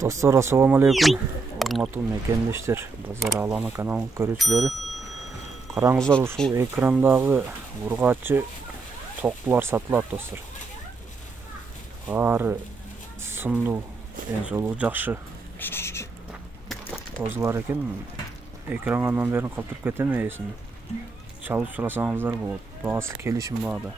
Dostlar, assalamu alaikum. Урматтуу мекендештер, базар аланы каналын көрүүчүлөрү. Караңыздар, ушул экрандагы ургачы токтулар сатылат, достор. Баары сындуу, эң жолу жакшы козулар экен. Экранга номерин калтырып кетем, эсин чалып сурасаңыздар болот. Баасы келишим баада.